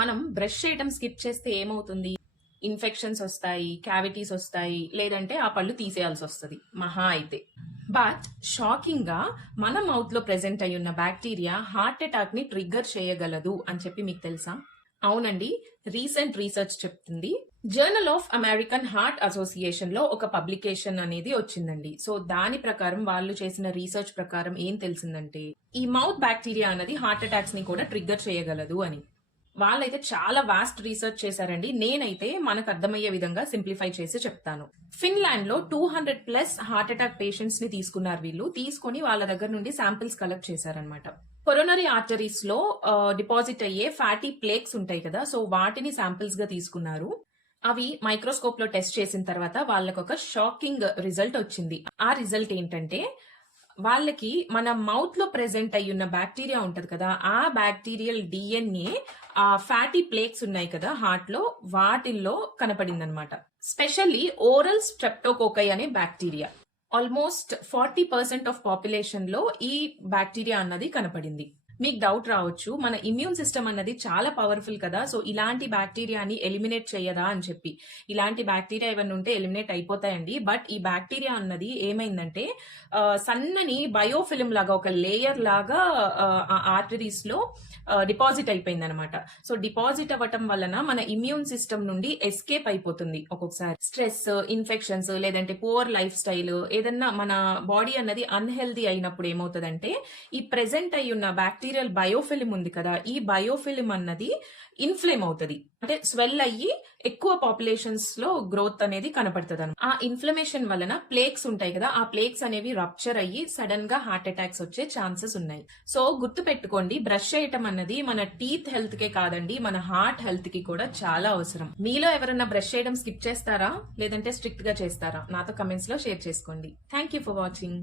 మనం బ్రష్ చేయడం స్కిప్ చేస్తే ఏమవుతుంది? ఇన్ఫెక్షన్స్ వస్తాయి, క్యావిటీస్ వస్తాయి, లేదంటే ఆ పళ్ళు తీసేయాల్సి వస్తుంది మహా అయితే. బట్ షాకింగ్ గా మన మౌత్ లో ప్రెసెంట్ అయి ఉన్న బ్యాక్టీరియా హార్ట్ అటాక్ ని ట్రిగ్గర్ చేయగలదు అని చెప్పి మీకు తెలుసా? అవునండి, రీసెంట్ రీసెర్చ్ చెప్తుంది. Journal of American heart association లో ఒక పబ్లికేషన్ అనేది వచ్చిందండి. సో దాని ప్రకారం వాళ్ళు చేసిన రీసెర్చ్ ప్రకారం ఏం తెలిసిందంటే ఈ మౌత్ బ్యాక్టీరియా అన్నది హార్ట్ అటాక్స్ ని కూడా ట్రిగ్గర్ చేయగలదు అని. వాళ్ళైతే చాలా వాస్ట్ రీసెర్చ్ చేశారండి. నేనైతే మనకు అర్థమయ్యే విధంగా సింప్లిఫై చేసి చెప్తాను. ఫిన్లాండ్ లో 200+ హార్ట్ అటాక్ పేషెంట్స్ ని తీసుకున్నారు. వీళ్ళు తీసుకొని వాళ్ళ దగ్గర నుండి శాంపిల్స్ కలెక్ట్ చేశారనమాట. కొరోనరీ ఆర్టరీస్ లో డిపాజిట్ అయ్యే ఫ్యాటీ ప్లేక్స్ ఉంటాయి కదా, సో వాటిని శాంపిల్స్ గా తీసుకున్నారు. అవి మైక్రోస్కోప్ లో టెస్ట్ చేసిన తర్వాత వాళ్ళకు ఒక షాకింగ్ రిజల్ట్ వచ్చింది. ఆ రిజల్ట్ ఏంటంటే వాళ్ళకి మన మౌత్ లో ప్రెసెంట్ అయ్యున్న బ్యాక్టీరియా ఉంటది కదా, ఆ బ్యాక్టీరియల్ డిఎన్ఏ ఆ ఫ్యాటీ ప్లేక్స్ ఉన్నాయి కదా హార్ట్ లో, వాటిల్లో కనపడింది అనమాట. స్పెషల్లీ ఓరల్ స్ట్రెప్టోకోకై అనే బ్యాక్టీరియా. ఆల్మోస్ట్ 40% ఆఫ్ పాపులేషన్ లో ఈ బ్యాక్టీరియా అన్నది కనపడింది. మీకు డౌట్ రావచ్చు, మన ఇమ్యూన్ సిస్టమ్ అన్నది చాలా పవర్ఫుల్ కదా, సో ఇలాంటి బ్యాక్టీరియాని ఎలిమినేట్ చేయదా అని చెప్పి. ఇలాంటి బ్యాక్టీరియా ఏమైనా ఉంటే ఎలిమినేట్ అయిపోతాయండి. బట్ ఈ బ్యాక్టీరియా అన్నది ఏమైందంటే సన్నని బయోఫిలిం లాగా ఒక లేయర్ లాగా ఆ ఆర్టరీస్ లో డిపాజిట్ అయిపోయింది అనమాట. సో డిపాజిట్ అవ్వటం వలన మన ఇమ్యూన్ సిస్టమ్ నుండి ఎస్కేప్ అయిపోతుంది. ఒక్కొక్కసారి స్ట్రెస్, ఇన్ఫెక్షన్స్, లేదంటే పువర్ లైఫ్ స్టైల్, ఏదన్నా మన బాడీ అన్నది అన్హెల్దీ అయినప్పుడు ఏమవుతుందంటే ఈ ప్రెసెంట్ అయి ఉన్న బ్యాక్టీరియల్ బయోఫిలిం ఉంది కదా, ఈ బయోఫిలిం అన్నది ఇన్ఫ్లేమ్ అవుతుంది. అంటే స్వెల్ అయ్యి ఎక్కువ పాపులేషన్స్ లో గ్రోత్ అనేది కనపడుతుంది. ఆ ఇన్ఫ్లమేషన్ వలన ప్లేక్స్ ఉంటాయి కదా, ఆ ప్లేక్స్ అనేవి రప్చర్ అయ్యి సడన్ గా హార్ట్ అటాక్స్ వచ్చే ఛాన్సెస్ ఉన్నాయి. సో గుర్తు పెట్టుకోండి, బ్రష్ చేయటం అన్నది మన టీత్ హెల్త్ కే కాదండి, మన హార్ట్ హెల్త్ కి కూడా చాలా అవసరం. మీలో ఎవరైనా బ్రష్ చేయడం స్కిప్ చేస్తారా, లేదంటే స్ట్రిక్ట్ గా చేస్తారా? నాతో కమెంట్స్ లో షేర్ చేసుకోండి. Thank you for watching.